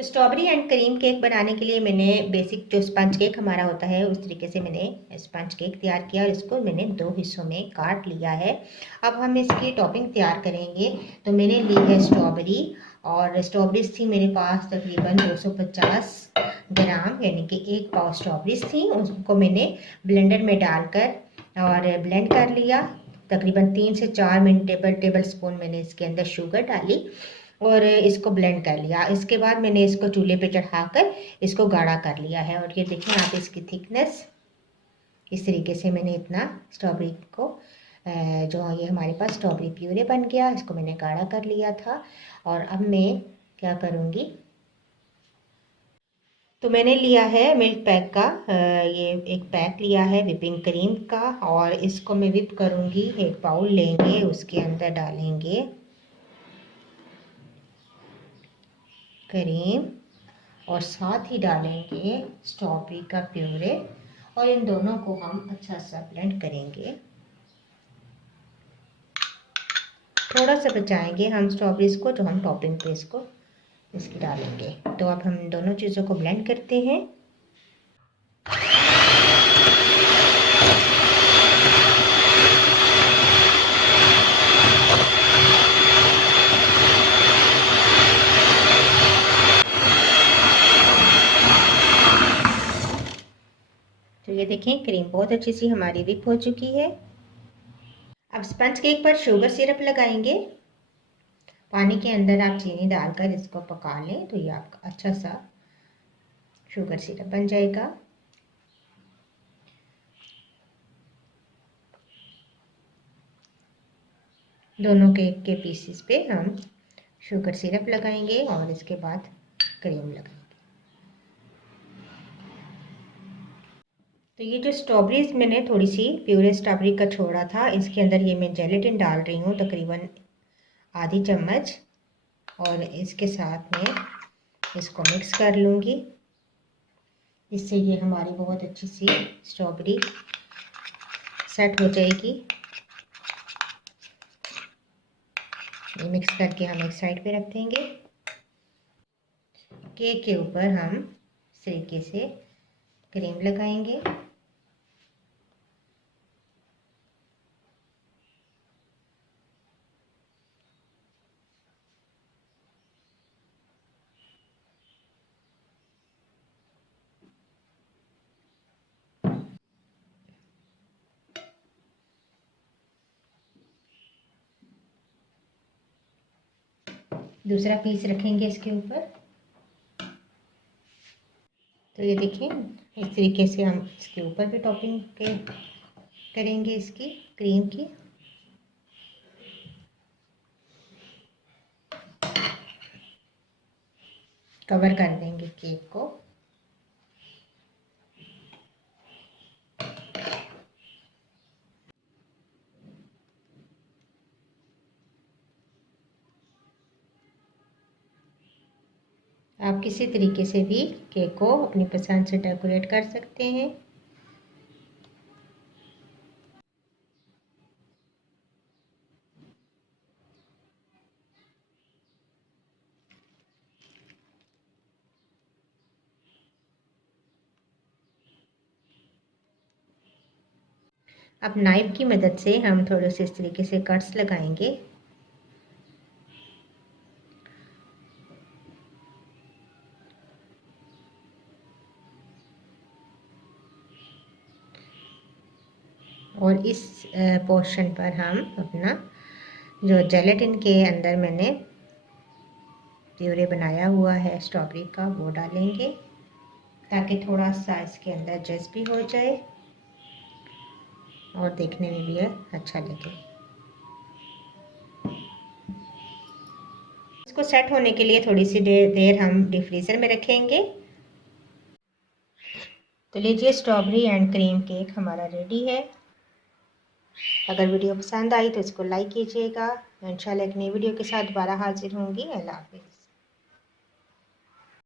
तो strawberry and cream cake बनाने के लिए मैंने बेसिक जो स्पंज केक हमारा होता है उस तरीके से मैंने स्पंज केक तैयार किया और इसको मैंने 2 हिस्सों में काट लिया है। अब हम इसकी टॉपिंग तैयार करेंगे। तो मैंने ली है स्ट्रॉबेरी और स्ट्रॉबेरीज थी मेरे पास तकरीबन 250 ग्राम, यानी कि 1 पाव स्ट्रॉबेरीज थी। उसको मैंने ब्लेंडर में डालकर और ब्लेंड कर लिया। तकरीबन 3 से 4 मिनट टेबल स्पून मैंने इसके अंदर शुगर डाली और इसको ब्लेंड कर लिया। इसके बाद मैंने इसको चूल्हे पे चढ़ाकर इसको गाढ़ा कर लिया है। और ये देखें आप इसकी थिकनेस, इस तरीके से मैंने इतना स्ट्रॉबेरी को जो ये हमारे पास स्ट्रॉबेरी प्यूरे बन गया, इसको मैंने गाढ़ा कर लिया था। और अब मैं क्या करूँगी, तो मैंने लिया है मिल्क पैक का ये एक पैक लिया है विपिंग क्रीम का और इसको मैं विप करूँगी। एक बाउल लेंगे, उसके अंदर डालेंगे क्रीम और साथ ही डालेंगे स्ट्रॉबेरी का प्यूरे और इन दोनों को हम अच्छा सा ब्लेंड करेंगे। थोड़ा सा बचाएंगे हम स्ट्रॉबेरीज को, जो हम टॉपिंग पे इसको इसकी डालेंगे। तो अब हम दोनों चीज़ों को ब्लेंड करते हैं। तो ये देखें क्रीम बहुत अच्छी सी हमारी विप हो चुकी है। अब स्पंज केक पर शुगर सिरप लगाएंगे। पानी के अंदर आप चीनी डालकर इसको पका लें तो ये आपका अच्छा सा शुगर सिरप बन जाएगा। दोनों केक के पीसेस पे हम शुगर सिरप लगाएंगे और इसके बाद क्रीम लगाएंगे। तो ये जो स्ट्रॉबेरीज मैंने थोड़ी सी प्यूरे स्ट्रॉबेरी का छोड़ा था, इसके अंदर ये मैं जेलेटिन डाल रही हूँ तकरीबन आधी चम्मच और इसके साथ में इसको मिक्स कर लूँगी। इससे ये हमारी बहुत अच्छी सी स्ट्रॉबेरी सेट हो जाएगी। ये मिक्स करके हम एक साइड पे रख देंगे। केक के ऊपर हम इस तरीके से क्रीम लगाएंगे। दूसरा पीस रखेंगे इसके ऊपर। तो ये देखिए इस तरीके से हम इसके ऊपर भी टॉपिंग करेंगे इसकी क्रीम की। कवर कर देंगे केक को। आप किसी तरीके से भी केक को अपनी पसंद से डेकोरेट कर सकते हैं। अब नाइफ की मदद से हम थोड़े से इस तरीके से कट्स लगाएंगे। और इस पोर्शन पर हम अपना जो जेलेटिन के अंदर मैंने प्यूरे बनाया हुआ है स्ट्रॉबेरी का वो डालेंगे ताकि थोड़ा सा इसके अंदर जज़ भी हो जाए और देखने में भी अच्छा लगे। इसको सेट होने के लिए थोड़ी सी देर हम डीप फ्रीज़र में रखेंगे। तो लीजिए स्ट्रॉबेरी एंड क्रीम केक हमारा रेडी है। अगर वीडियो पसंद आई तो इसको लाइक कीजिएगा। इंशाल्लाह एक नई वीडियो के साथ दोबारा हाजिर होंगी। अल्लाह हाफ़िज़।